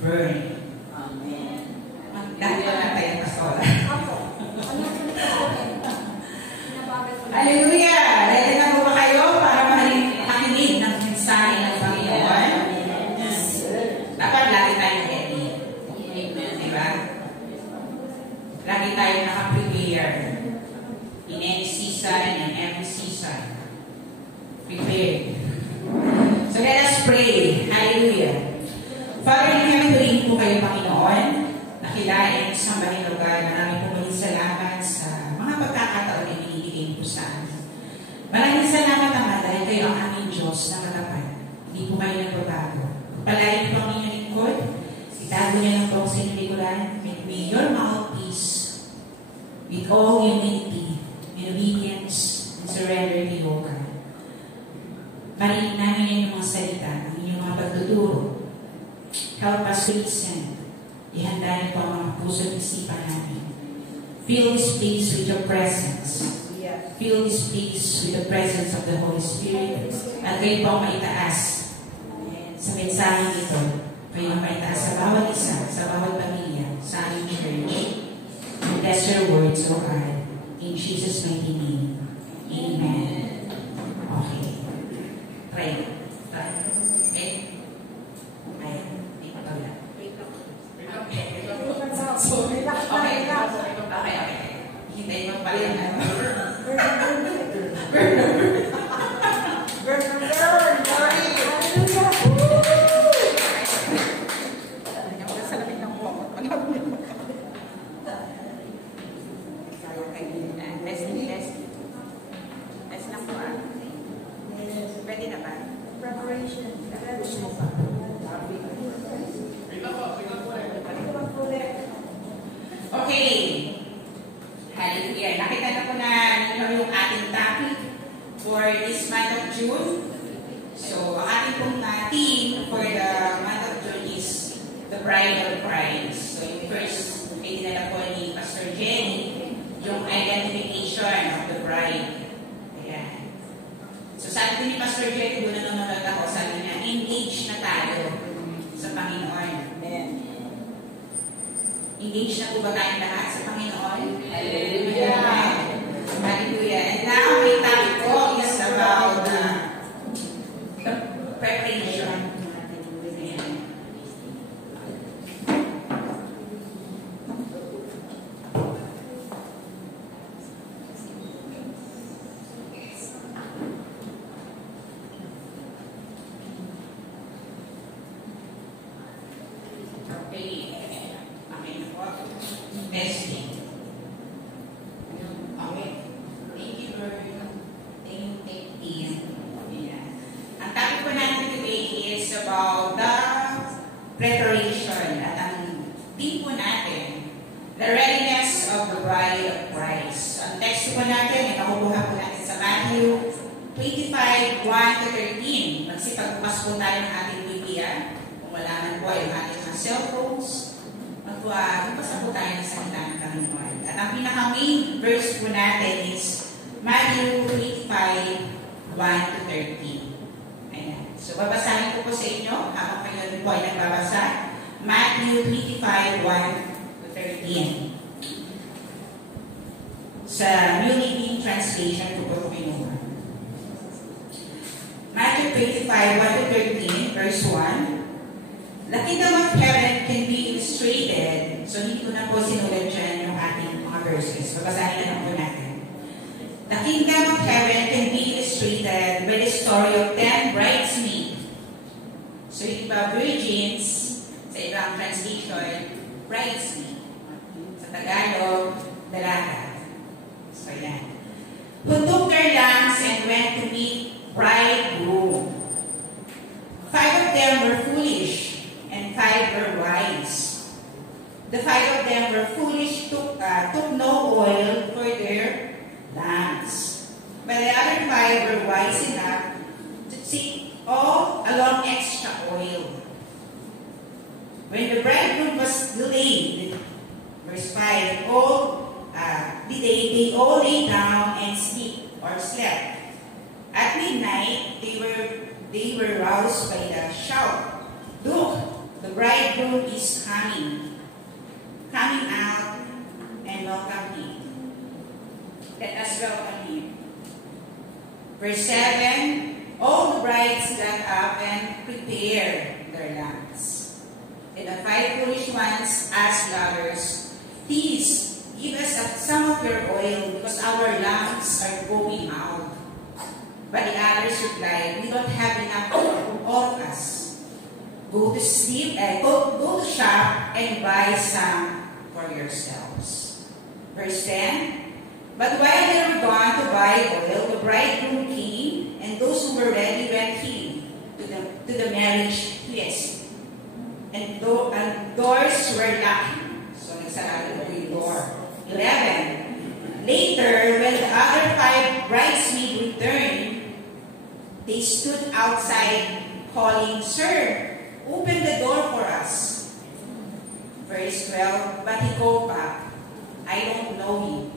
burn. Amen. Dahil pa natin ang pastola. Hallelujah! Ready na po ba kayo para makinig ng mensahe ng Panginoon? Dapat lagi tayong ready. Diba? Lagi tayong nakaprepare. In any season, in every season. Prepared. So let us pray. Hallelujah. Father, kami tuloy po kayo, Panginoon, nakilain sa maling lugar. Maraming pumuling salamat sa mga pagkakataon na binibigay po sa amin. Maraming salamat naman dahil kayo ang aming Diyos na matapat. Hindi po kayo nagbabago. Palayin po ang inyong lingkod. Itago niya ng po sa inyong likuran. May your mouthpiece with all humility and obedience and surrender to you, God. Marinig namin yung mga salita, ang inyong mga pagtuturo. Help us to listen. Ihanda niyo po ang mga puso at isipan namin. Fill this place with your presence. Fill this place with the presence of the Holy Spirit. At kayo po ang maitaas sa mensaheng ito. Kayo ang maitaas sa bawat isa, sa bawat pamilya, sa aming church. Bless your words, O God. In Jesus' mighty name. Amen. Okay. Pray. Okay. Okay. Hintayin mo pala yan. Ready na ba? Preparation. Okay. Hallelujah. Nakita na po na ninyo yung ating topic for this month of June. So, ang ating pong theme for the month of June is the bridal price. So, yung first ay dinala po ni Pastor Jenny, yung identification of the bride. Ayan. So, sabi ni Pastor Jenny, doon na nanonood ako, sabi niya, engage na tayo sa Panginoon. Amen. Engage na po ba tayong lahat sa Panginoon? Hallelujah! Hallelujah! And now, my topic ko is about the preparation. Testing. Okay. Thank you, Lord. Thank you. Yeah. Ang topic po natin today is about the preparation. At ang theme po natin, the readiness of the bride of Christ. Ang text po natin, ay nakukuha po natin sa Matthew 25:1-13. Magsipagbukas po tayo ng ating Biblia. Kung wala man po ay yung ating mga cellphones, magpasa po tayo ng salita ng Panginoon. At ang pinaka-main verse po natin is Matthew 25:1-13. Ayan. So, babasahin ko po sa inyo habang kayo po ay nagbabasa. Matthew 25:1-13. Sa New Living Translation po po kinuha. Matthew 25:1-13, verse 1. The kingdom of heaven can be illustrated. So, hindi ko na po sinulat dyan yung ating mga verses. Babasahin na po natin. The kingdom of heaven can be illustrated by the story of 10 bridesmaids. So, yung iba virgins, sa ibang translation, bridesmaid. Sa Tagalog, dalaga. So, yan. Who took their lamps and went to meet bridegroom. 5 of them were foolish, and 5 were wise. The 5 of them were foolish, took no oil for their lamps. But the other 5 were wise enough to take all along extra oil. When the bridegroom was delayed, verse 5, they all lay down and slept. At midnight, they were roused by the shout, "Look, the bride bridegroom is coming out and welcome him. Let us welcome him. Verse 7, all the brides got up and prepared their lamps. And the 5 foolish ones asked the others, please give us some of your oil because our lamps are going out. But the others replied, we don't have enough for all of us. Go to go to shop and buy some for yourselves. Verse 10, but while they were gone to buy oil, the bridegroom came, and those who were ready went in to the marriage feast. And doors were locked. So, nagsarado po yung door. 11. Later, when the other 5 bridesmaids returned, they stood outside calling, Sir, open the door for us. Verse 12. But he called back, I don't know you.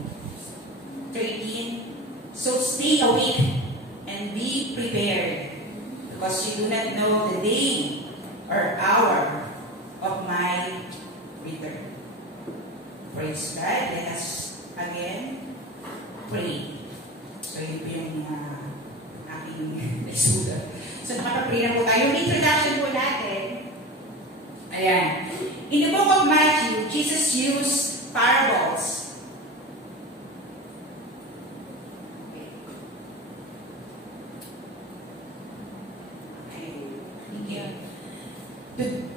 13. So stay awake and be prepared, because you do not know the day or hour of my return. Praise God. Let us again pray. So yun po yung aking isulat. So nakapag-pray na po tayo. Yung introduction po natin. Ayan. In the book of Matthew, Jesus used parables.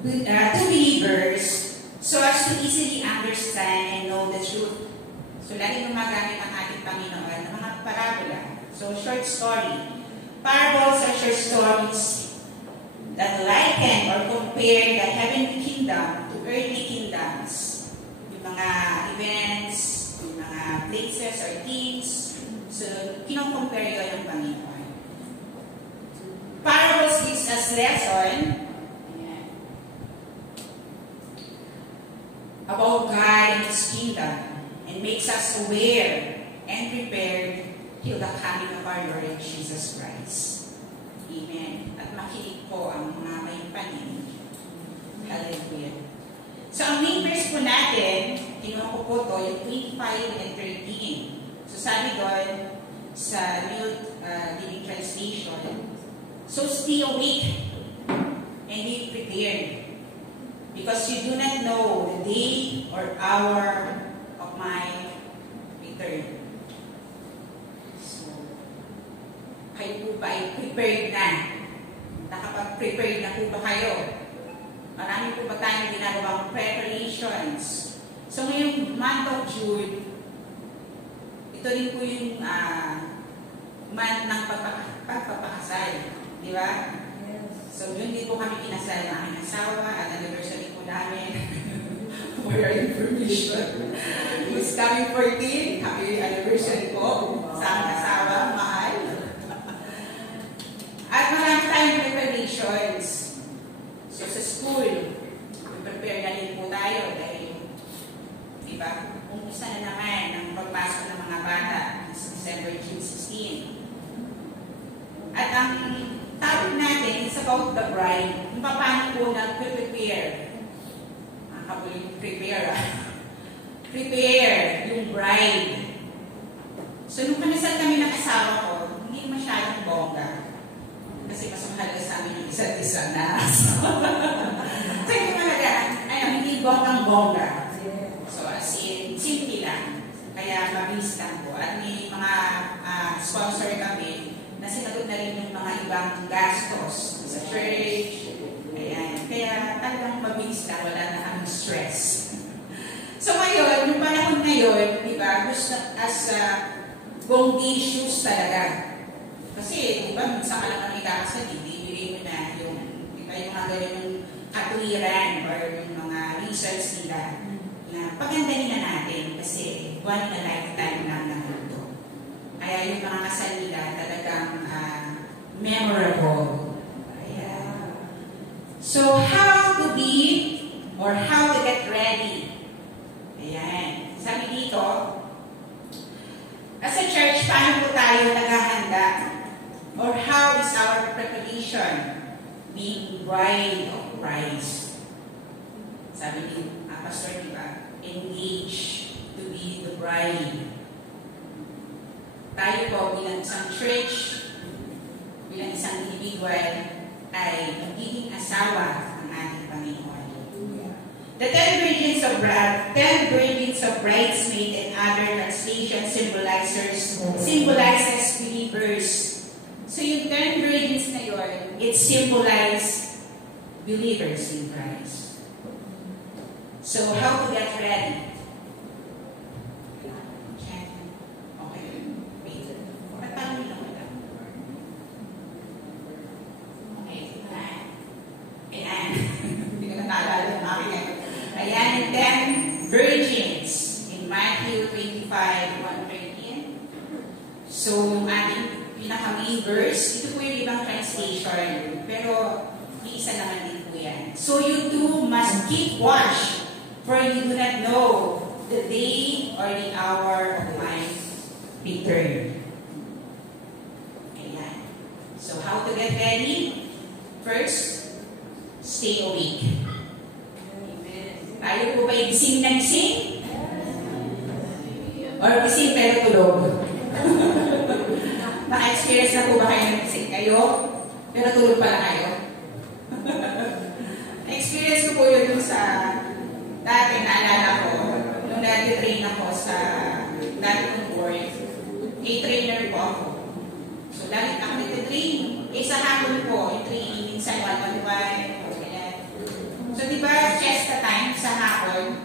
To believers, so as to easily understand and know the truth. So, lagi gumagamit ang ating Panginoon ng mga parabola. So, short story. Parables are short stories that liken or compare the heavenly kingdom to earthly kingdoms. Yung mga events, yung mga places or things. So, kinocompare yun ng Panginoon. Parables gives us lesson about God and His kingdom, and makes us aware and prepared till the coming of our Lord Jesus Christ. Amen. At makinig po ang mga may paninig. Hallelujah. So, ang main verse po natin, kinuha ko po ito, yung 25 and 13. So, sabi doon sa New Living Translation, so stay awake and be prepared, because you do not know the day or hour of my return. So, kayo po ba ay prepared na? Nakapag-prepared na po ba kayo? Marami po ba tayong ginagawang preparations? So, ngayong month of June, ito rin po yung month ng pagpapakasal. Di ba? So, yun din po kami kinasal ng aking asawa at anniversary po namin. For your information. It's coming 14. Happy anniversary po sa aking asawa, mahal. At marami tayong preparations. So, sa school, prepare na rin po tayo dahil, di ba, umusta na naman ang pagpasok ng mga bata sa December 16. At ang topic natin is about the bride. Kung paano po nag-prepare. Prepare yung bride. So, nung kanasal kami ng asawa ko, hindi masyadong bongga. Kasi mas mahalaga sa amin yung isa't isa na. So, yung mahalaga, hindi bonggang-bongga. So, as in, simple lang. Kaya, mabilis lang po. At may mga sponsor kami na sinagot na rin yung mga ibang gastos sa church. Ayan. Kaya talagang mabilis lang, wala na kaming stress. So ngayon, yung panahon ngayon, di ba, gusto as bongacious talaga. Kasi, di ba, sa ka lang kami kakasal, ibibigay mo na yung, di ba, yung mga ganun katuwiran or yung mga research nila na pagandahin na natin kasi one in a lifetime lang na ito. Kaya yung mga kasal nila talagang memorable. Ayan. So, how to be or how to get ready? Ayan. Sabi dito, as a church, paano po tayo naghahanda? Or how is our preparation being bride of Christ? Sabi ni Pastor, diba? Engage to be the bride. Tayo po bilang isang church, bilang isang individual, ay magiging asawa ng ating Panginoon. The 10 virgins of bridesmaid and other translations symbolizes believers. So yung 10 virgins na yun, it symbolizes believers in Christ. So how to get ready? Okay. Wait. Patawin lang wala. Okay. Ayan. Hindi ko nataalala yung akin ngayon. Ayan yung 10 virgins in Matthew 25:1-13. So, yung ating pinaka-main verse, ito po yung ibang translation, pero isa naman din po yan. So, you too must keep watch, for you do not know the day or the hour of my return. Ayan. So, how to get ready? First, stay awake. Tayo po ba yung gising na gising? Or gising pero tulog? Naka-experience na po ba kayo ng gising kayo? Pero tulog pala kayo? Na-experience ko po yun sa dati, naalala ko, nung nag-train ako sa dati kong work, trainer po ako. So, lagi ako nag-train. Sa hapon po, yung training, minsan 1-on-1, so, di ba, siesta time sa hapon?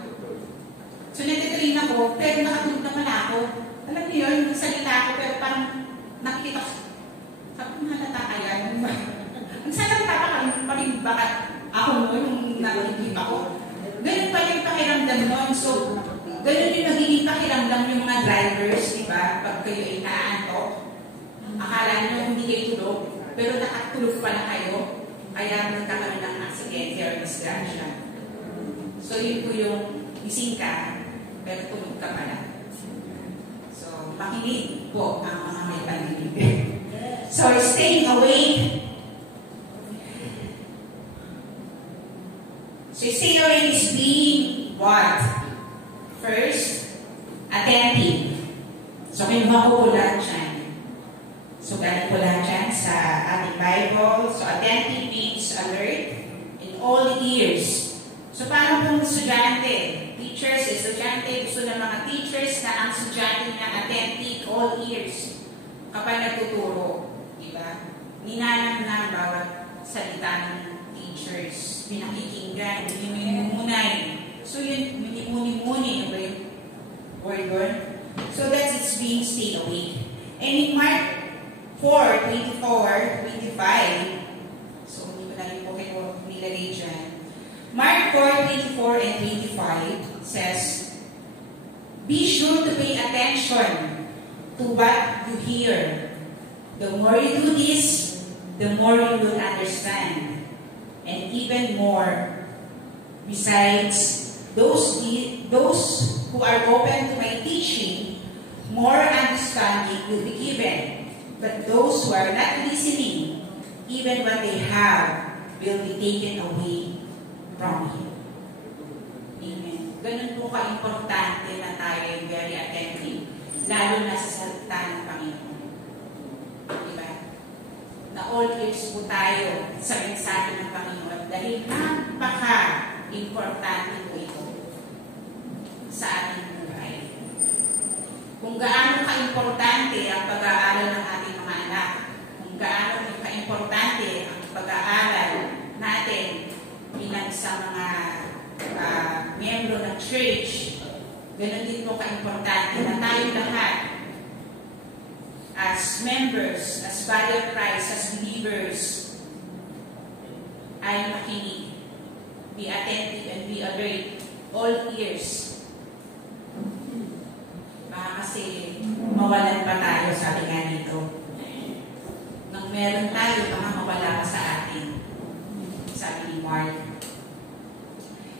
So, nag-train ako, pero nakatulog naman ako. Alam niyo yun, nagsalita ako, pero parang nakikita ko. Sabi ko, halata kaya? Ang salata pa rin bakit ako mo, yung nakikip ako. Ganun pa yung pakiramdam nun. So, ganun yung nagiging pakiramdam yung mga drivers, di ba? Pag kayo ay naaantok, akala nyo hindi kayo tulog, pero nakatulog pala kayo. Kaya nagkakaroon ng aksidente or disgrasya. So, yun po yung gising ka, pero tulog ka pala. So, makinig po ang mga may paninig. So, staying awake. So, staying awake is being what? First, attentive. So, kinuha ko po lahat dyan. So, galing po lahat dyan sa ating Bible. So, attentive means alert in all ears. So, paano pong estudyante? Teachers, estudyante, gusto ng mga teachers na ang estudyante niya attentive, all ears. Kapag nagtuturo, di ba? Ninanam na ang bawat salita ng teachers. Pinakikinggan, minimunay. So, yun, minimuni-muni, ano ba yung word doon? So, that's it's being stayed awake. And in Mark 4:24-25. So, hindi ko na rin po kayo nilagay dyan. Mark 4:24 and 25 says, be sure to pay attention to what you hear. The more you do this, the more you will understand. And even more, besides, those who are open to my teaching, more understanding will be given. But those who are not listening, even what they have, will be taken away from you. Amen. Ganun po ka-importante na tayo ay very attentive, lalo na sa salita ng Panginoon. Diba? Na all ears po tayo sa mensahe ng Panginoon dahil napaka-importante po ito sa ating buhay. Kung gaano ka-importante ang pag-aaral ng ating mga anak, kung gaano ka-importante ang pag-aaral natin bilang sa mga miyembro ng church, ganun din po ka-importante na tayo lahat as members, as body of Christ, as believers, ay makinig, be attentive and be alert, all ears. Baka kasi mawalan pa tayo, sabi nga dito. Nang meron tayo, baka mawala pa sa atin, sabi ni Mark.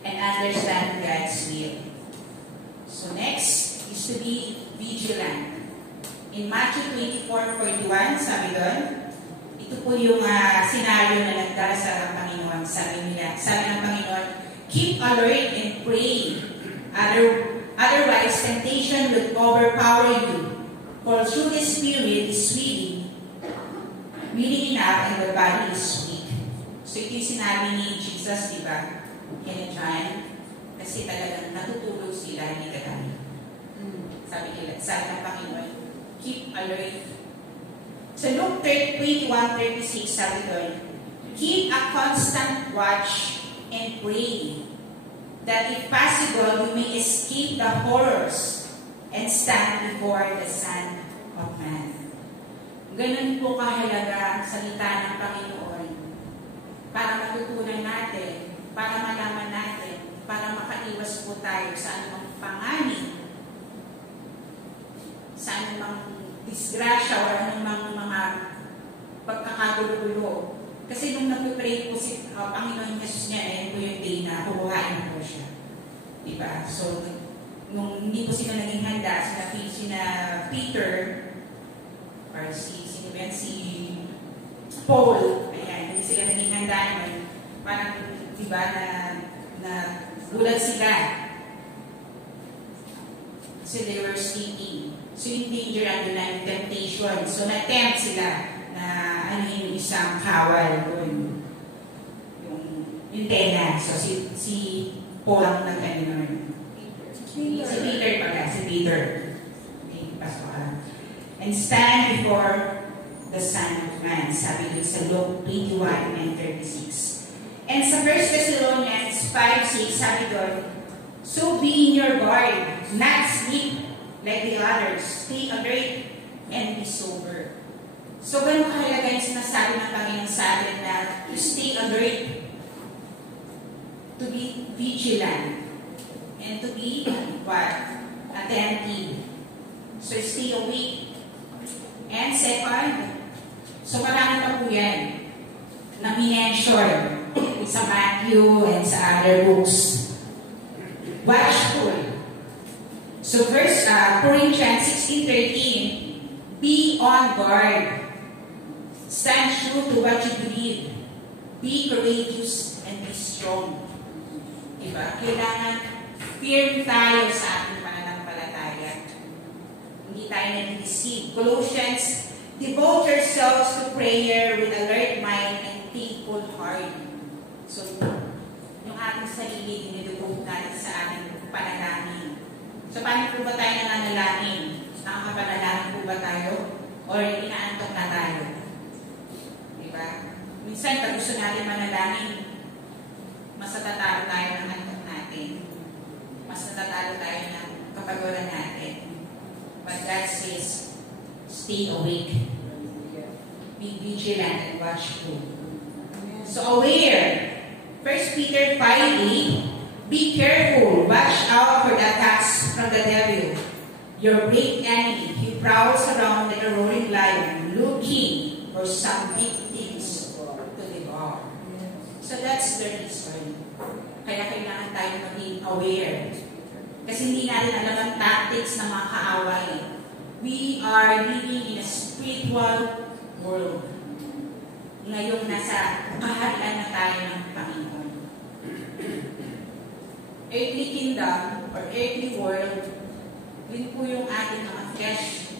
And understand God's will. So next is to be vigilant. In Matthew 24:41, sabi doon, ito po yung senaryo na nagdala sa Panginoon. Sabi ng Panginoon, Keep alert and pray. Otherwise, temptation will overpower you. For through the Spirit is willing enough, and the body is weak. So ito yung sinabi ni Jesus, di ba? Kaya John, kasi talagang natutulog sila, hindi kagaya. Sabi ng Panginoon, keep alert. So Luke 21:36, sabi doon, keep a constant watch and pray, that if possible, you may escape the horrors and stand before the Son of Man. Ganun po kahalaga ang salita ng Panginoon para matutunan natin, para malaman natin, para makaiwas po tayo sa anumang panganib, sa anumang disgrasya o anumang mga pagkakagulo-gulo. Kasi nung nag-pray po si Panginoon Jesus niya, ayan po yung day na huwain po siya. Diba? So, nung hindi po sila naging handa, sina Peter, or si Paul, ayan, hindi sila naging handa naman. Parang, diba, na gulat sila. So, they were sleeping. So, yung danger and yung temptation. So, na-tempt sila na yung isang kawal doon. Yung tenant. So, si Paul ang nag-ano. Si Peter pala. Si Peter. Okay, pasok ka. And stand before the Son of Man. Sabi doon sa Luke 21:36. And sa 1 Thessalonians 5:6, sabi doon, so be in your guard, not sleep like the others. Stay alert and be sober. So, ganun kahalaga yung sinasabi ng Panginoon sa atin na to stay alert, to be vigilant, and to be what? Attentive. So, stay awake. And second, so marami pa po yan na minention sa Matthew and sa other books. Watchful. So, Corinthians 16:13, be on guard. Stand true to what you believe. Be courageous and be strong. Diba? Kailangan firm tayo sa ating pananampalataya. Hindi tayo nag-deceive. Colossians, devote yourselves to prayer with alert mind and thankful heart. So, yung ating sarili, dinidevote natin sa ating panalangin. So, paano po ba tayo nananalangin? Nakakapanalangin po ba tayo? Or inaantok na tayo? Diba? Minsan, pag gusto natin manalangin, mas natatalo tayo ng antok natin. Mas natatalo tayo ng kapagalan natin. But God says, stay awake. Be vigilant and watchful. So, aware. 1 Peter 5:8, be careful, watch out for the attacks from the devil, your great enemy. He prowls around like a roaring lion, looking for some victims to devour. So that's the reason. Kaya kailangan tayo maging aware. Kasi hindi natin alam ang tactics ng mga kaaway. We are living in a spiritual world. Ngayong nasa kaharian na tayo ng Panginoon. Earthly kingdom or earthly world, yun po yung ating mga flesh.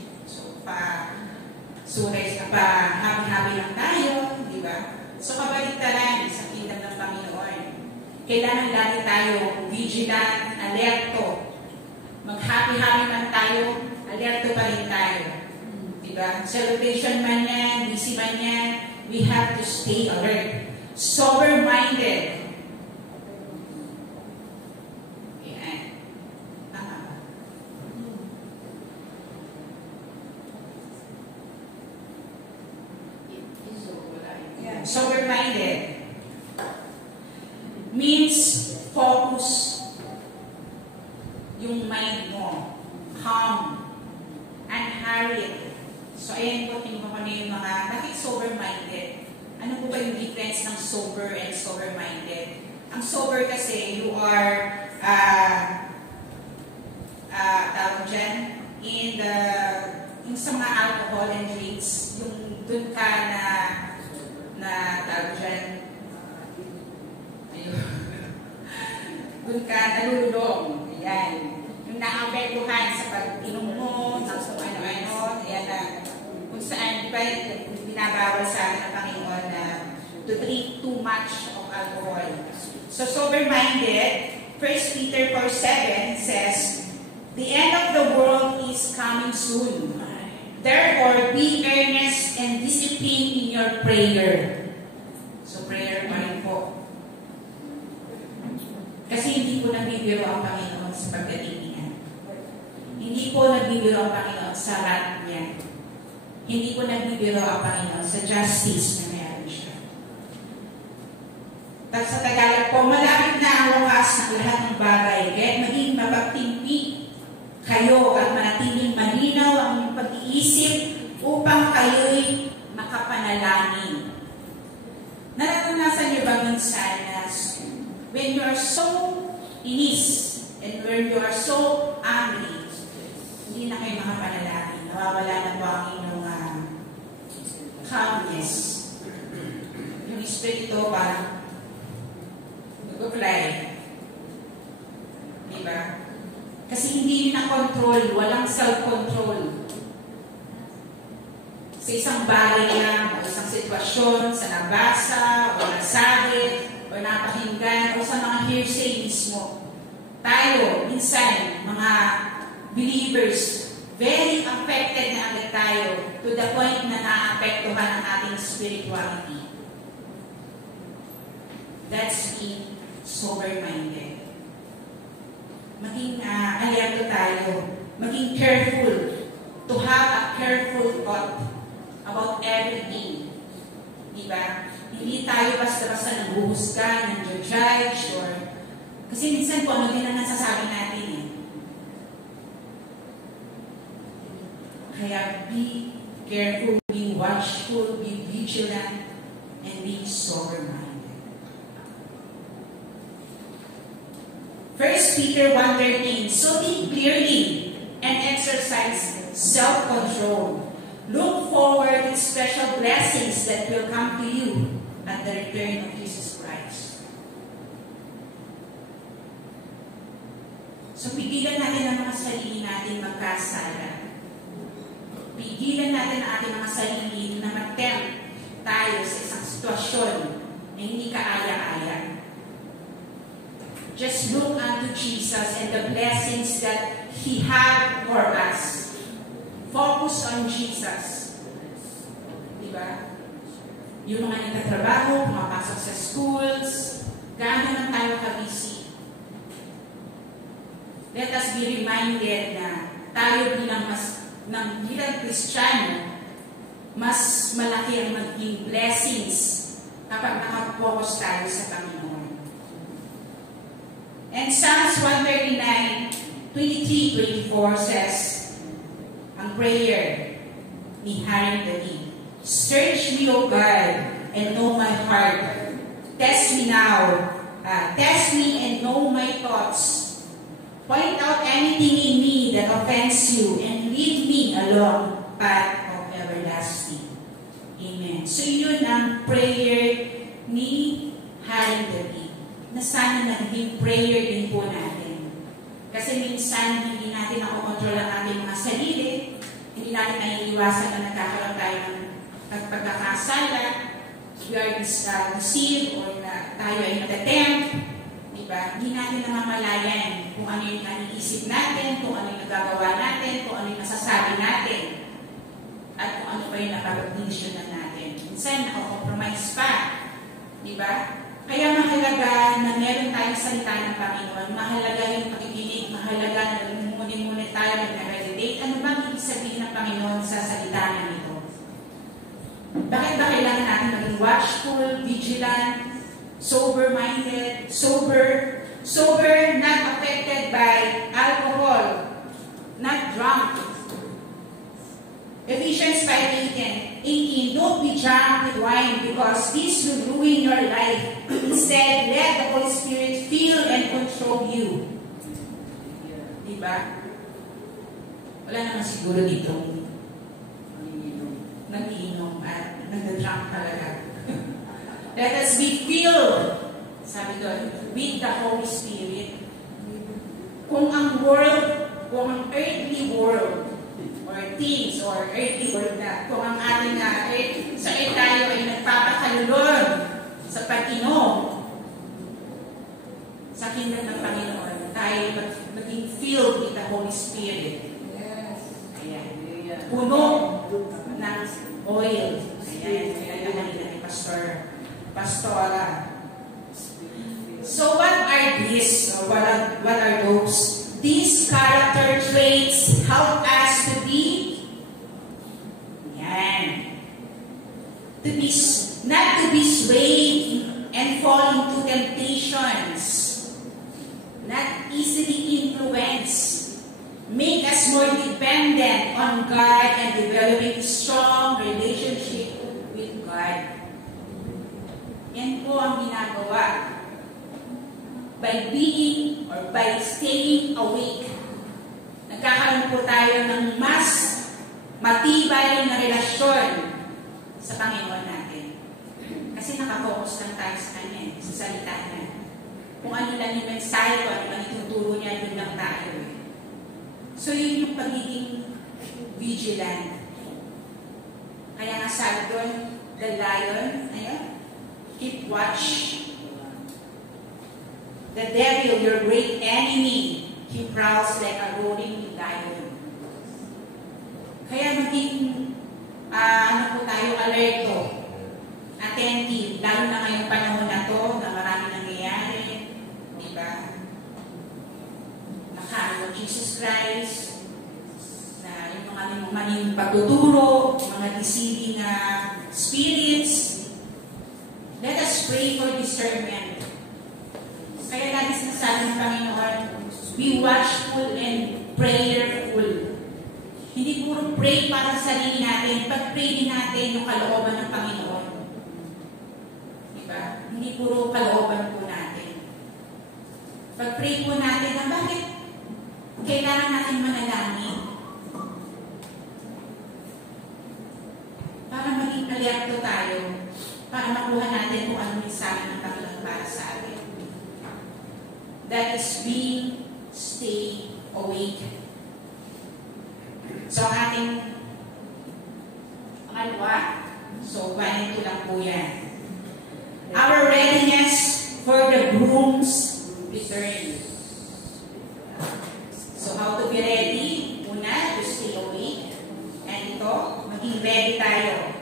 So, happy-happy lang tayo, di ba? So, kabaligtaran sa kingdom ng Panginoon. Kailangan lagi tayo vigilant, alerto. Mag-happy-happy man tayo, alerto pa rin tayo. Di ba? Celebration man yan, busy man yan, we have to stay alert. Sober-minded. Sober-minded means focus yung mind mo, calm, unhurried. So, ayan po, tingin ko na yung mga, bakit sober-minded? Ano po ba yung difference ng sober and sober-minded? Ang sober kasi, you are, tawag dyan, yung sa mga alcohol and drinks, yung dun ka na tawag dyan, Doon ka nalululong. Ayan. Yung naapektuhan sa pag-inom mo, sa kung ano-ano, ayan na, kung saan, di ba, binabawal sa atin ng Panginoon na to drink too much of alcohol. So, sober-minded, 1 Peter 4:7 says, the end of the world is coming soon. Therefore, be earnest and disciplined in your prayer. So, prayer pa rin po. Kasi hindi po nabibiro ang Panginoon sa pagdating niya. Hindi po nabibiro ang Panginoon sa wrath niya. Hindi po nabibiro ang Panginoon sa justice na meron siya. Tapos sa Tagalog po, malapit na ang wakas ng lahat ng bagay. Kaya maging mapagtimpi kayo at manatiling malinaw ang pag-iisip upang kayo'y makapanalangin. Naranasan niyo ba minsan na when you are so inis and when you are so angry, hindi na kayo makapanalangin. Nawawala na po ang inyong calmness. Yung espiritu parang nag-apply. Diba? Kasi hindi na control, walang self-control. Sa isang bagay lang, o isang sitwasyon, sa nabasa, o nasabi, o napakinggan, o sa mga hearsay mismo. Tayo, minsan, mga believers, very affected na agad tayo to the point na naapektuhan ang ating spirituality. That's being sober-minded. Maging alerto tayo, maging careful, to have a careful thought about everything. Diba? Hindi tayo basta-basta naghuhusga, nag-judge, or kasi minsan po ano din ang nasasabi natin eh. Kaya be careful, be watchful, be vigilant, and be sober-minded. 1 Peter 1:13, so think clearly and exercise self-control. Look forward to special blessings that will come to you at the return of Jesus Christ. So, pigilan natin ang mga sarili natin magkasala. Pigilan natin ang ating mga sarili na mag-tempt tayo sa isang sitwasyon na hindi kaaya-aya. Just look unto Jesus and the blessings that He had for us. Focus on Jesus. Diba? Yung mga nagtatrabaho, pumapasok sa schools, gaano lang tayo ka-busy. Let us be reminded na tayo bilang Kristiyano, mas malaki ang maging blessings kapag nakapokus tayo sa Panginoon. And Psalms 139:23-24 says, ang prayer ni Haring David, search me, O God, and know my heart. Test me now. Test me and know my thoughts. Point out anything in me that offends you and lead me along path of everlasting. Amen. So yun ang prayer ni Haring David, na sana naging prayer din po natin. Kasi minsan hindi natin nakokontrol ang ating mga sarili, hindi natin naiiwasan na nagkakaroon tayo ng pagkakasala, we are deceived or na tayo ay natatempt, diba? Hindi natin namamalayan kung ano yung naniisip natin, kung ano yung nagagawa natin, kung ano yung nasasabi natin, at kung ano pa yung napag-desisyonan natin. Minsan nakakompromise pa, diba? Kaya mahalaga na meron tayong salita ng Panginoon, mahalaga yung pakikinig, mahalaga na ngunit-ngunit tayo nag-meditate. Ano bang ibig sabihin ng Panginoon sa salita na ito? Bakit ba kailangan natin maging watchful, vigilant, sober-minded, sober, not affected by alcohol, not drunk? Ephesians 5:18, don't be drunk with wine because this will ruin your life. Instead, let the Holy Spirit fill and control you. Diba? Wala naman siguro dito nag-iinom at nag-drunk talaga. Let us be filled, sabi doon, with the Holy Spirit. kung ang world, kung ang earthly world, or things, or earthly world na, kung ang ating sa tayo ay nagpapakalulon sa pag-inom sa kingdom ng Panginoon, tayo maging filled with the Holy Spirit. Ayan. Puno ng oil. Ayan. Ayan ang kanina ni Pastora. So what are these? Or what are those? These character traits help us to be, not to be swayed and fall into temptations, not easily influenced, make us more dependent on God and developing a strong relationship with God. Yan po ang ginagawa. By being or by staying awake, nagkakaroon po tayo ng mas matibay na relasyon sa Panginoon natin. Kasi nakafocus lang tayo sa Kanya, sa salita niya. Kung ano lang yung mensahe ko, ano lang ituturo niya, doon lang tayo. So yun yung pagiging vigilant. Kaya nga sabi doon, the lion, keep watch. The devil, your great enemy, he prowls like a roaring lion. Kaya maging, tayo alerto, attentive, lalo na ngayong panahon na to, na marami nangyayari, di ba? Nakahalo Jesus Christ, na yung mga maling pagtuturo, mga deceiving spirits. Let us pray for discernment. Kaya lagi sinasabi ng Panginoon, be watchful and prayerful. Hindi puro pray para sa sarili natin, pag-pray din natin yung kalooban ng Panginoon. Diba? Hindi puro kalooban po natin. Pag-pray po natin na bakit kailangan natin manalangin? Para maging alerto tayo, para makuha natin kung ano mensahe ng Panginoon para sa atin. That is being stay awake. So, ating pangalawa, so, ganito lang po yan. Our readiness for the groom's return. So, how to be ready? Una, to stay awake. And ito, maging ready tayo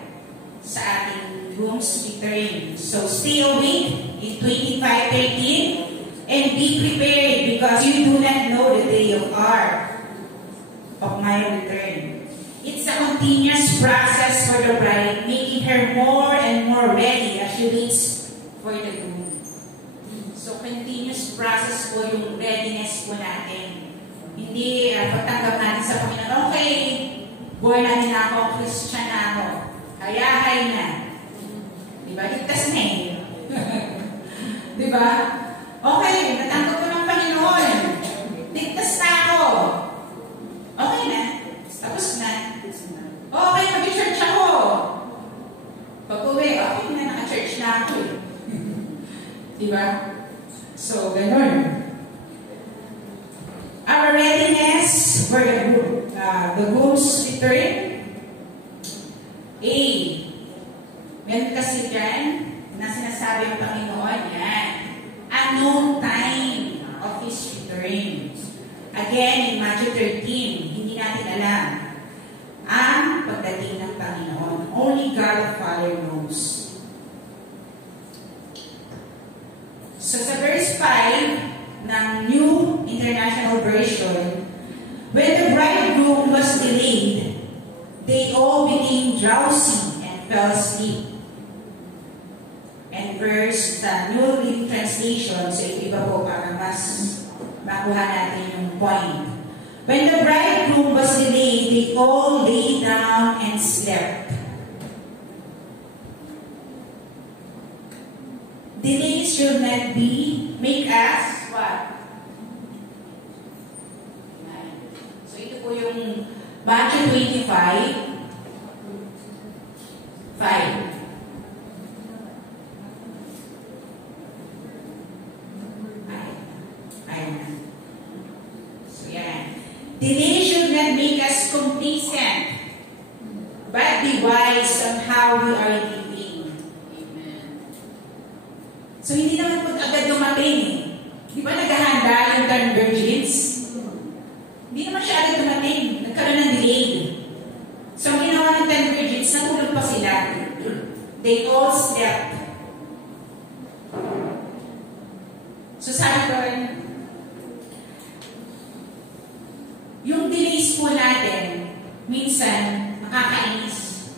sa ating groom's return. So, stay awake in 25:13. And be prepared, because you do not know the day of my return. It's a continuous process for the bride, making her more and more ready as she waits for the groom. So, continuous process po yung readiness po natin. Hindi pagtanggap natin sa Panginoon, okay, born natin ako, Christian na ako, kayahay na. Diba? Ligtas na eh. Diba? Okay, natanggap ko ng Panginoon. Ligtas na ako. Okay na. Tapos na. Okay, mag-church ako. Pag-uwi, okay na, naka-church na ako. Diba? So, ganun. Our readiness for the groom's return. A. Meron kasi dyan na sinasabi ng Panginoon, yan. Unknown time of His return. Again, in Matthew 13, hindi natin alam ang pagdating ng Panginoon. Only God the Father knows. So sa verse 5 ng New International Version, when the bridegroom was delayed, they all became drowsy and fell asleep. And verse, the New Living Translation, so iba po para mas makuha natin yung point. When the bridegroom was delayed, they all lay down and slept. Delay should not make us what? So ito po yung Matthew 25, 5. Delay should not make us complacent, but be wise on how we are living. So, hindi naman po agad dumating eh. Di ba naghahanda yung 10 virgins? Hindi naman siya agad dumating. Nagkaroon ng delay. So, ang ginawa ng 10 virgins, natulog pa sila. They all slept. So, sabi ko, yung delays po natin, minsan, nakakainis.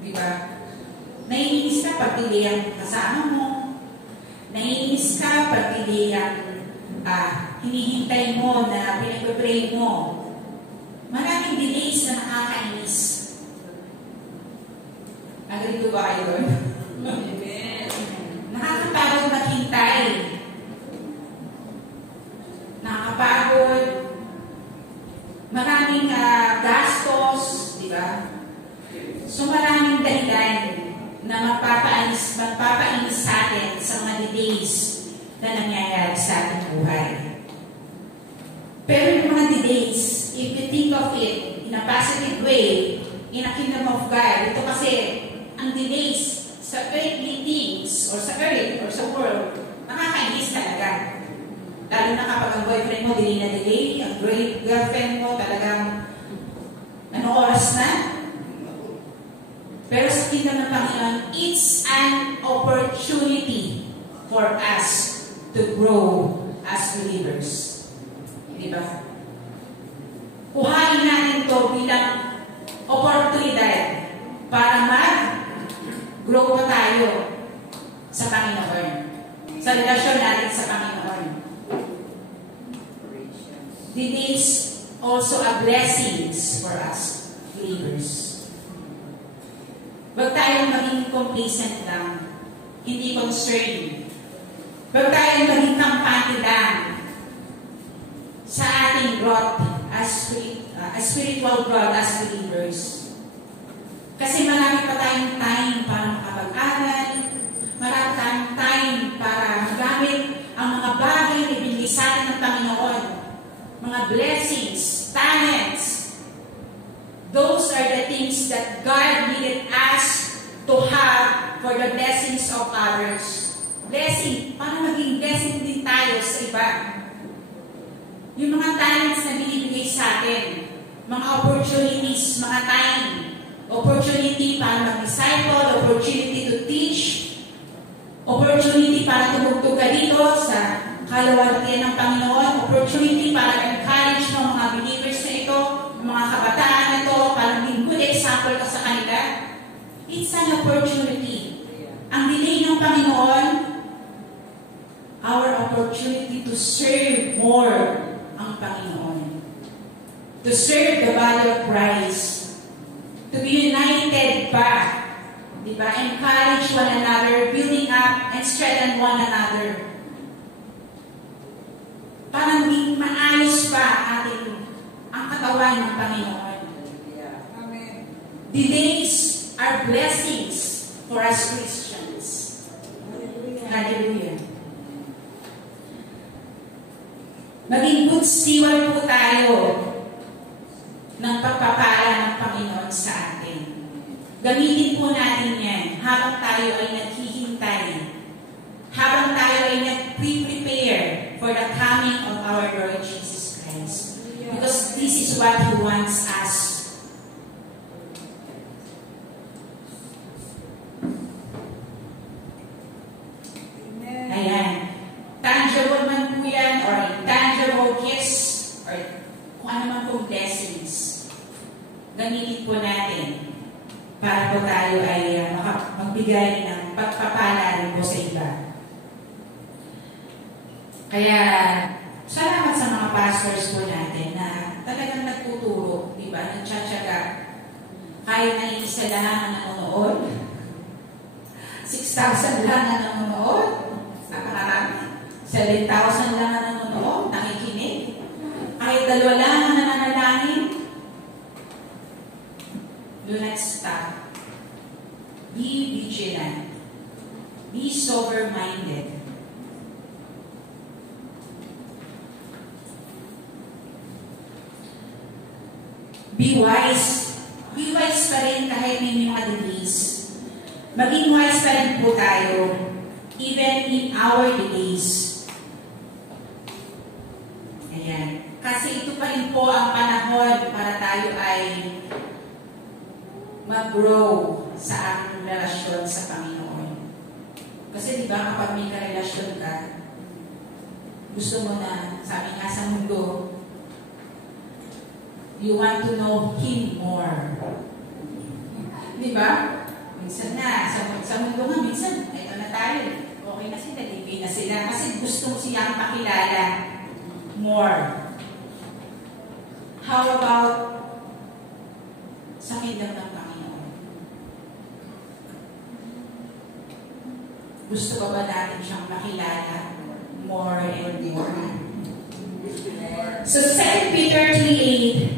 Di ba? Naiinis ka pag delay ang kasama mo. Naiinis ka pag delay ang hinihintay mo na pinag-pray mo. Maraming delays na nakakainis. Agree ba kayo doon? Nakakapagod maghintay. Nakakapagod. Maraming gastos, di ba? So maraming dahilan na magpapainis sa atin sa mga delays na nangyayari sa ating buhay. Pero yung mga delays, if you think of it in a positive way, in a kingdom of God, ito kasi ang delays sa earthly things or sa earth or sa world, nakakainis talaga. Lalo na kapag ang boyfriend mo delay na delay, ang girlfriend mo talagang anong oras na? Pero sa kingdom ng Panginoon, it's an opportunity for us to grow as believers. Diba? Kuhain natin ito bilang oportunidad para mag-grow pa tayo sa Panginoon. Sa relasyon natin sa Panginoon. It is also a blessings for us, believers. Huwag tayong maging complacent lang, hindi concerned. Huwag tayong maging kampante lang sa ating growth as spiritual growth as believers. Kasi marami pa tayong time para makapag-aral, marami tayong time para magamit ang mga bagay na ibigay sa atin ng Panginoon. Mga blessings, talents. Those are the things that God needed us to have for the blessings of others. Blessing, para maging blessing din tayo sa iba. Yung mga talents na binibigay sa atin, mga opportunities, mga time, opportunity para mag-disciple, opportunity to teach, opportunity para tumugtog ka dito sa kalawalatian ng Panginoon, opportunity para encourage ng mga believers na ito, mga kabataan na ito, para maging good example ka sa kanila. It's an opportunity. Ang delay ng Panginoon, our opportunity to serve more ang Panginoon. To serve the body of Christ. To be united pa. Diba? Encourage one another, building up and strengthen one another. Para maging maayos pa ang katawan ng Panginoon. Amen. Delays are blessings for us Christians. Hallelujah. Maging good steward po tayo ng pagpapala ng Panginoon sa atin. Gamitin po natin yan habang tayo ay naghihintay. Habang tayo ay nag-prepare for the coming of our Lord Jesus Christ. Because this is what He wants us. Ayan. Tangible man po yan or intangible gifts or kung ano man pong blessings. Gamitin po natin para po tayo ay magbigay ng pagpapala rin po sa iba. Kaya, salamat sa mga pastors po natin na talagang nagtuturo, di ba? Nagtsatsaga. Kahit na isa lang ang nanonood, 6,000 lang ang nanonood, napakarami. 7,000 lang ang nanonood, nakikinig. Kahit 2 lang ang nananalangin, do not stop. Be vigilant. Be sober-minded. Be wise. Be wise pa rin kahit may mga delays. Maging wise pa rin po tayo, even in our delays. Ayan. Kasi ito pa rin po ang panahon para tayo ay mag-grow sa ating relasyon sa Panginoon. Kasi di ba kapag may karelasyon ka, gusto mo na, sabi nga sa mundo, you want to know Him more. Di ba? Minsan na, sa mundo nga, minsan, ito na tayo. Okay na sila, libi na sila. Kasi gusto mo siyang pakilala more. How about sa kingdom ng Panginoon? Gusto ba natin siyang makilala more and more? So 2 Peter 3:8,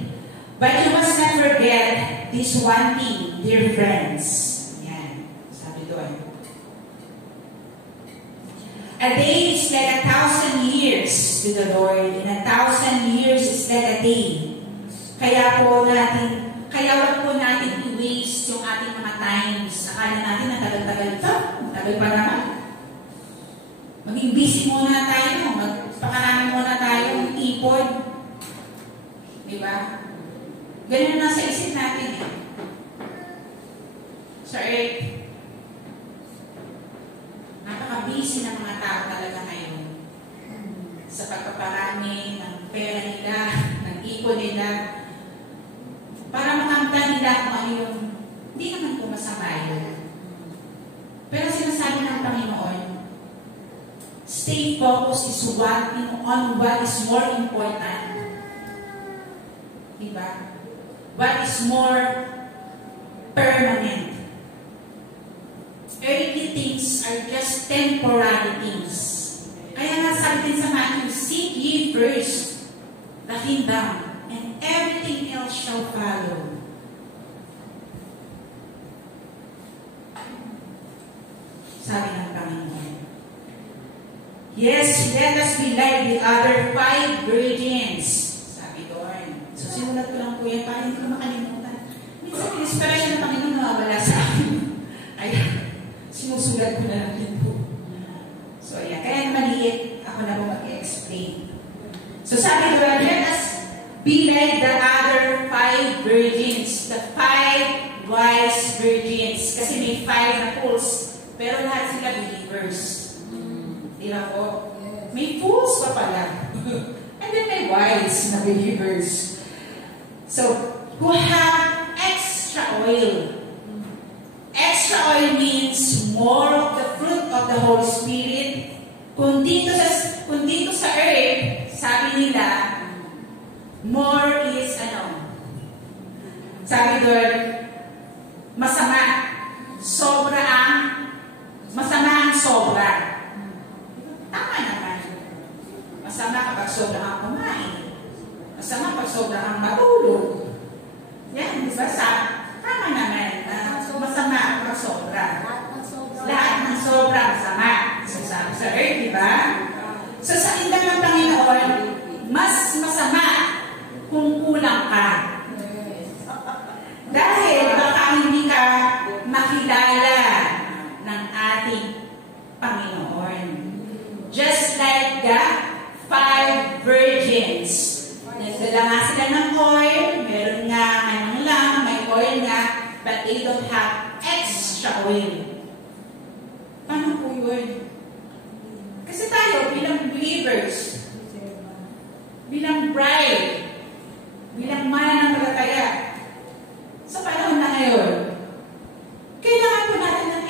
but you must not forget this one thing, dear friends. Yan, sabi doon. A day is like 1,000 years with the Lord, and 1,000 years is like a day. Kaya wag po natin i-waste yung ating mga times. Akala natin na tagal-tagal ito. Tagal pa naman. Maging busy muna tayo. Magpakarami muna tayo ng ipon. Diba? Ganun na sa isip natin eh. Sa earth, napaka-busy ng mga tao talaga ngayon. Sa pagpaparami ng pera nila, ng ipon nila, para makamtan nila kung ano yung, hindi naman po masama yun. Pero sinasabi ng Panginoon, stay focused is on what is more important. Diba? What is more permanent. Earthly things are just temporary things. Kaya nga sabi din sa Matthew, seek ye first the kingdom, and everything else shall follow. Sabi ng Panginoon. Yes, let us be like the other 5 virgins. Sabi doon. So, simulat ko lang po yan para hindi ko makalimutan. Minsan, inspiration ng Panginoon nawawala sa akin. Ay, sinusulat ko na lang din po. So, ayan. Kaya maliit, ako na po mag-explain. So, sabi doon, let us be like the other 5 virgins. The 5 wise virgins. Kasi may 5 na fools. Pero lahat sila believers. Di ba po? May fools pa pala. And then may wise na believers. So, who have extra oil. Extra oil means more of the fruit of the Holy Spirit. Kung dito sa earth, sabi nila, more is sabi doon, masama. Masama ang sobra. Tama naman. Masama kapag sobra ang kumain. Masama kapag sobra ang matulog. Yan, di ba? Tama naman. Masama kapag sobra. Lahat ng sobra masama. So, sabi sa earth, di ba? So, sa kingdom ng Panginoon, mas masama kung kulang ka. Dahil baka hindi ka makilala ng ating Panginoon. Just like the 5 virgins. Nagdala nga sila ng oil, meron nga, may oil nga, but they don't have extra oil. Paano po yun? Kasi tayo, bilang believers, bilang bride, bilang mananampalataya, sa panahon na ngayon, kailangan po natin ng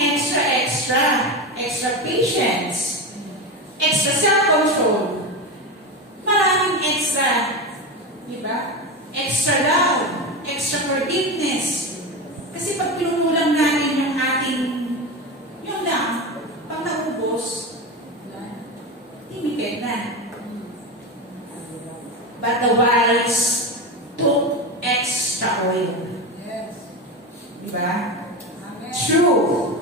extra patience, extra self-control, maraming extra, di ba? Extra love, extra forgiveness. Kasi pag pinukulang natin yung ating, yun lang, pag naubos, timipid na. But the wise took extra oil. Diba? True.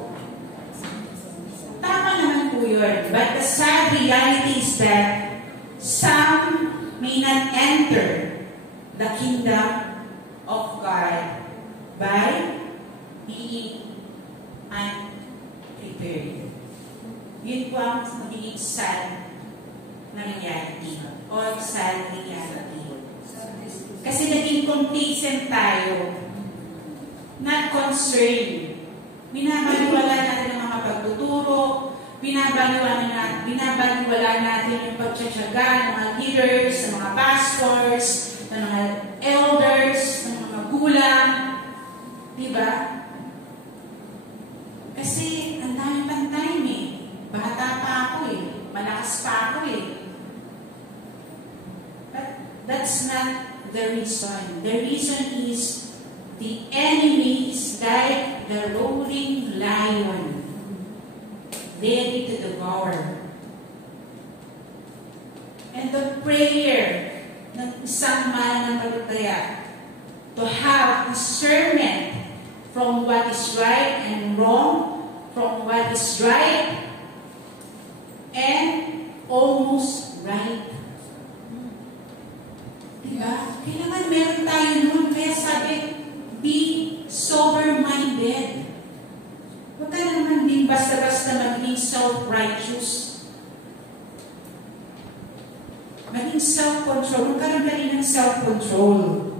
Tama naman po yun. But the sad reality is that some may not enter the kingdom of God by being unprepared. Yun po ang magiging sad na nangyari dito. Or sad na nangyari dito. Kasi naging complacent tayo. Not concerned. Binabaliwala natin ang mga pagtuturo. Binabaliwala natin yung pagtsatsaga ng mga leaders, ng mga pastors, ng mga elders, ng mga magulang. Diba? Kasi ang dami pang time eh. Bata pa ako eh. Malakas pa ako eh. But that's not the reason. The reason is the enemy is like the roaring lion, ready to devour. And the prayer ng isang mananampalataya to have discernment from what is right and wrong, from what is right and almost right. Diba? Kailangan meron tayo nun. Kaya sabi, be sober-minded. Huwag ka naman din basta-basta maging self-righteous. Maging self-control. Huwag ka rin rin ng self-control.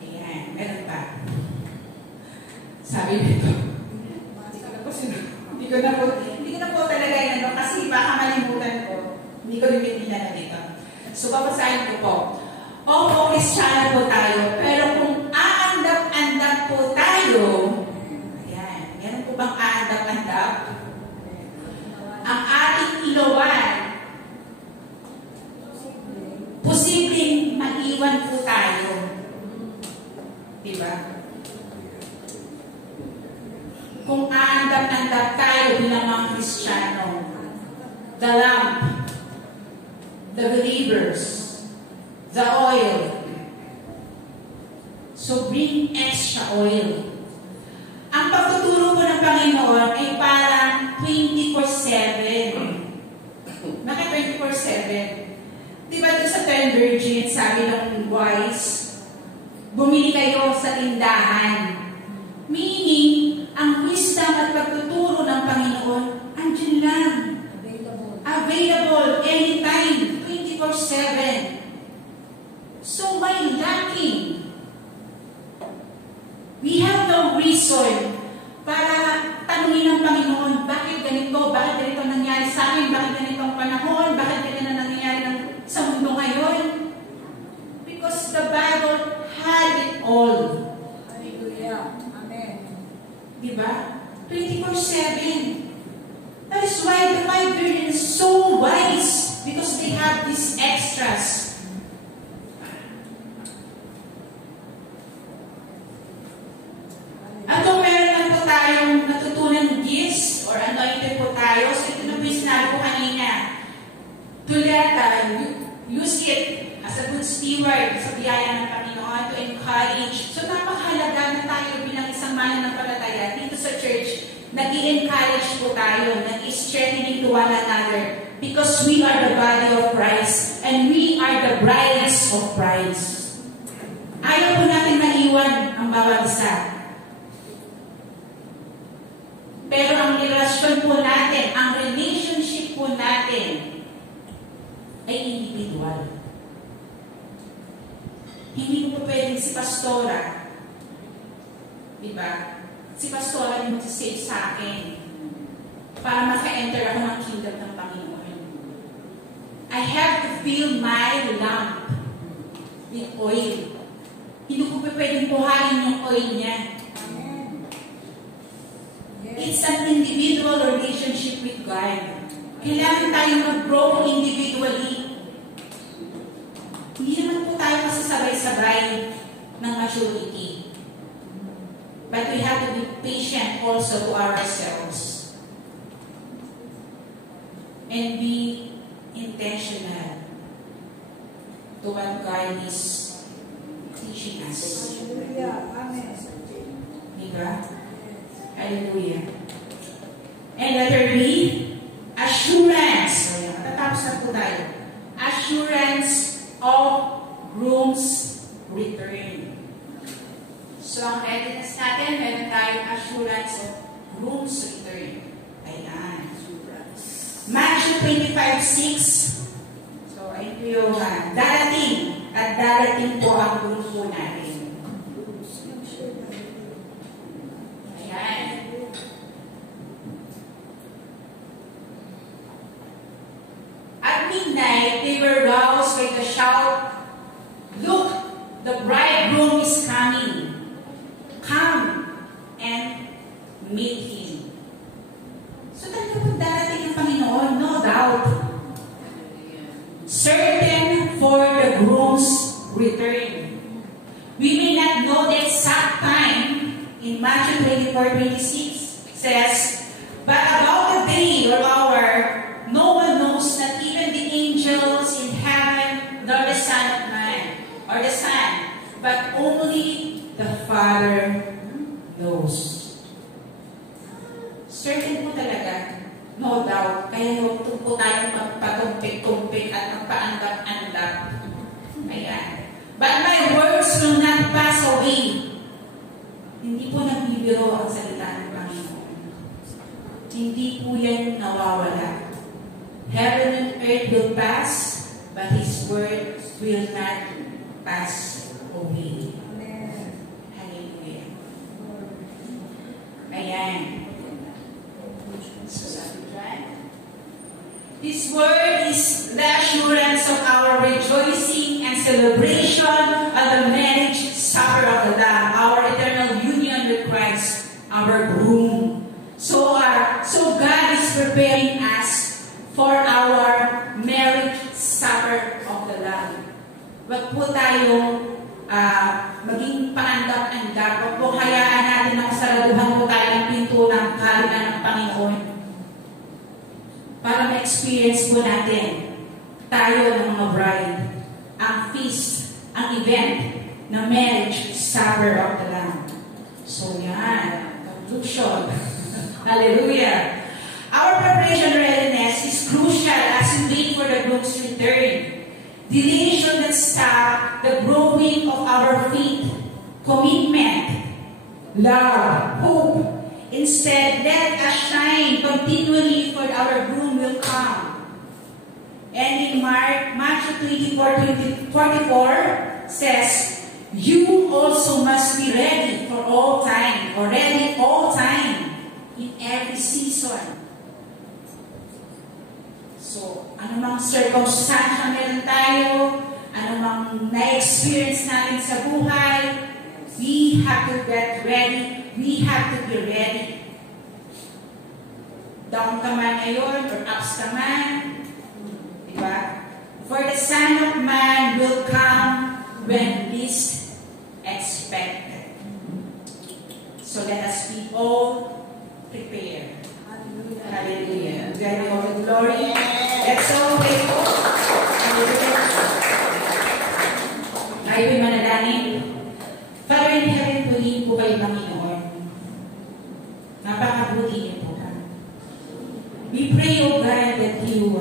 Ayan, meron pa. Sabi nito, hindi ko na po talaga yan, no? Kasi baka malimutan ko. Hindi ko rin pinila dito. So, papasahin ko po. Opo, Kristiyano po tayo, pero kung aandap-andap po tayo, ayan, meron po bang aandap-andap? Ang ating ilawan, posibleng maiwan po tayo. Diba? Kung aandap-andap tayo bilang mga Kristiyano, the lamp, the believers, the oil. So bring extra oil. Ang pagtuturo po ng Panginoon ay parang 24/7. Bakit 24/7? Diba doon sa 10 virgin, sabi ng wise, bumili kayo sa tindahan. Meaning, ang wisdom at pagtuturo ng Panginoon, andyan lang. Available anytime, 24/7. So why lacking? We have no reason para tanungin ng Panginoon, bakit ganito nangyari sa akin, bakit ganitong panahon, bakit ganito nangyari sa mundo ngayon? Because the Bible had it all. Hallelujah. Amen. Diba? 24/7. That is why the Bible is so wise, because they have these extras. At kung meron lang po tayong natutunan gifts or anointed po tayo, so ito na po yung sinabi ko kanina, to let use it as a good steward sa biyaya ng Panginoon, to encourage. So napakahalaga na tayo bilang isang mananampalataya dito sa church, nag-i-encourage po tayo, nag-i-strengthening to one another, because we are the body of Christ and we are the brides of Christ. Ayaw po natin maiwan ang bawat isa. Pero ang relasyon po natin, ang relationship po natin ay individual. Hindi po pwedeng si pastora, diba? Si pastora yung magsisave sa akin para maka-enter ako ng kingdom ng Panginoon. I have to fill my lamp with oil. Hindi ko pwedeng buhayin yung oil niya. It's an individual relationship with God. Kailangan tayo mag-grow individually. Hindi naman po tayo masasabay-sabay ng maturity. But we have to be patient also to ourselves. And be intentional to what God is teaching us. Hallelujah. Amen. Diba? Hallelujah. And letter B, assurance. Tatapos na po tayo. 25:6. So, ayun po yung darating at darating po ang grupo natin. Ayan. At midnight, they were roused by the shout, "Look, the bridegroom is coming. Come and meet him." So talaga po darating ang Panginoon, no doubt. Certain for the groom's return. We may not know the exact time. In Matthew 24:26 says, "But about the day or hour, no one knows, not even the angels in heaven, nor the Son of Man, or the Son, but only the Father knows." Certain po talaga, no doubt. Kaya huwag po tayong magpatumpik-tumpik at magpaandap-andap. Ayan. "But my words will not pass away." Hindi po nagbibiro ang salita ng Panginoon. Hindi po yan nawawala. Heaven and earth will pass, but His word will not pass away. Hallelujah. Ayan. So, sabi dyan, this word is the assurance of our rejoicing and celebration of the marriage supper of the Lamb, our eternal union with Christ, our groom. So God is preparing us for our marriage supper of the Lamb. Wag po tayong maging paandap-andap. Wag po hayaan natin na kasaraduhan po tayo ng pinto ng kaharian ng Panginoon. Para ma-experience po natin tayo ng mga bride, ang feast, ang event na marriage supper of the Lamb. So yan, conclusion. Hallelujah. Our preparation readiness is crucial as we wait for the groom's return. Delay should not stop the growing of our faith, commitment, love, hope. Instead, let us shine continually, for our groom will come. And in Matthew 24:44 says, "You also must be ready for all time," or ready all time, in every season. So, anumang circumstance meron tayo, anumang na-experience natin sa buhay, we have to get ready. We have to be ready. Down ka man ngayon, or ups ka man, diba? For the Son of Man will come when least expected. So let us be all prepared. Hallelujah. Hallelujah. Glory all the glory. Let's all wait po. Hallelujah. Tayo'y manalangin. Father in heaven, purihin po kayo, Panginoon. Napakabuti niyo po, God. We pray, O God, that you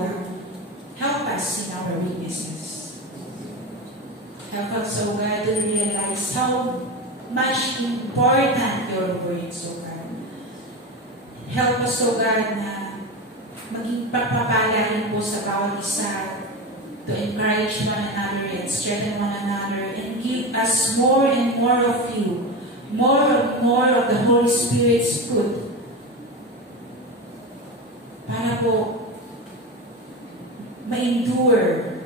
help us in our weaknesses. Help us, O God, to realize how much important your words, O God. Help us, O God, na maging pagpapala rin po sa bawat isa, to encourage one another and strengthen one another, and give us more and more of you, more and more of the Holy Spirit's fruit, para po ma-endure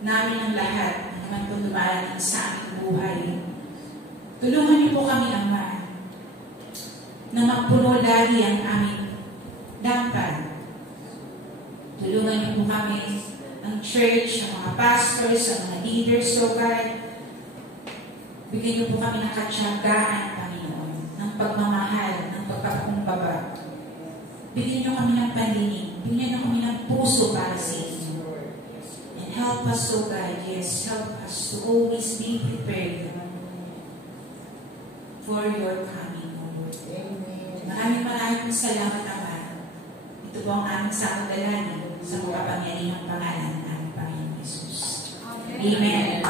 namin ang lahat na naman po dumarating sa aming buhay. Tulungan niyo po kami, Ama, na magpuno lagi ang aming dapat. Tulungan niyo po kami, ang church, ang mga pastors, ang mga leaders, so God, bigyan niyo po kami ng katyagaan, Panginoon, ng pagmamahal, ng pagpapakumbaba. Bigyan niyo kami ng pandinig, bigyan niyo kami ng puso para sa inyo. And help us, so God, yes, help us to always be prepared for your coming, Lord. Maraming salamat, Ama. Ito po ang aming samudalanin sa makapangyarihang pangalan ng Panginoon Jesus. Amen.